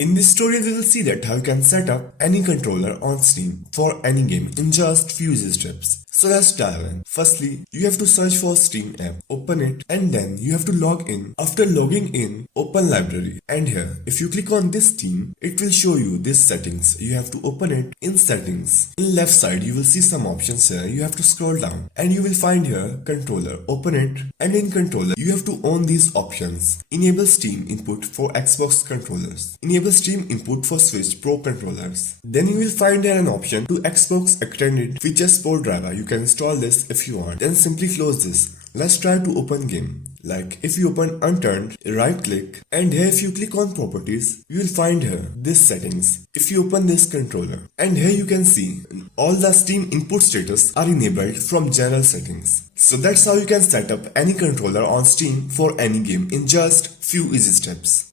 In this tutorial, we will see that how you can set up any controller on Steam for any game in just few easy steps. So let's dive in. Firstly, you have to search for Steam app, open it, and then you have to log in. After logging in, open library. And here, if you click on this Steam, it will show you these settings. You have to open it in settings. In left side, you will see some options here. You have to scroll down and you will find here controller. Open it, and in controller, you have to own these options. Enable Steam input for Xbox controllers. Enable Steam input for Switch Pro controllers. Then you will find here an option to Xbox Extended Features Support driver. You can install this if you want. Then simply close this. Let's try to open game. Like if you open unturned, right click, and here if you click on properties, you will find here this settings. If you open this controller, and here you can see all the Steam input status are enabled from general settings. So that's how you can set up any controller on Steam for any game in just few easy steps.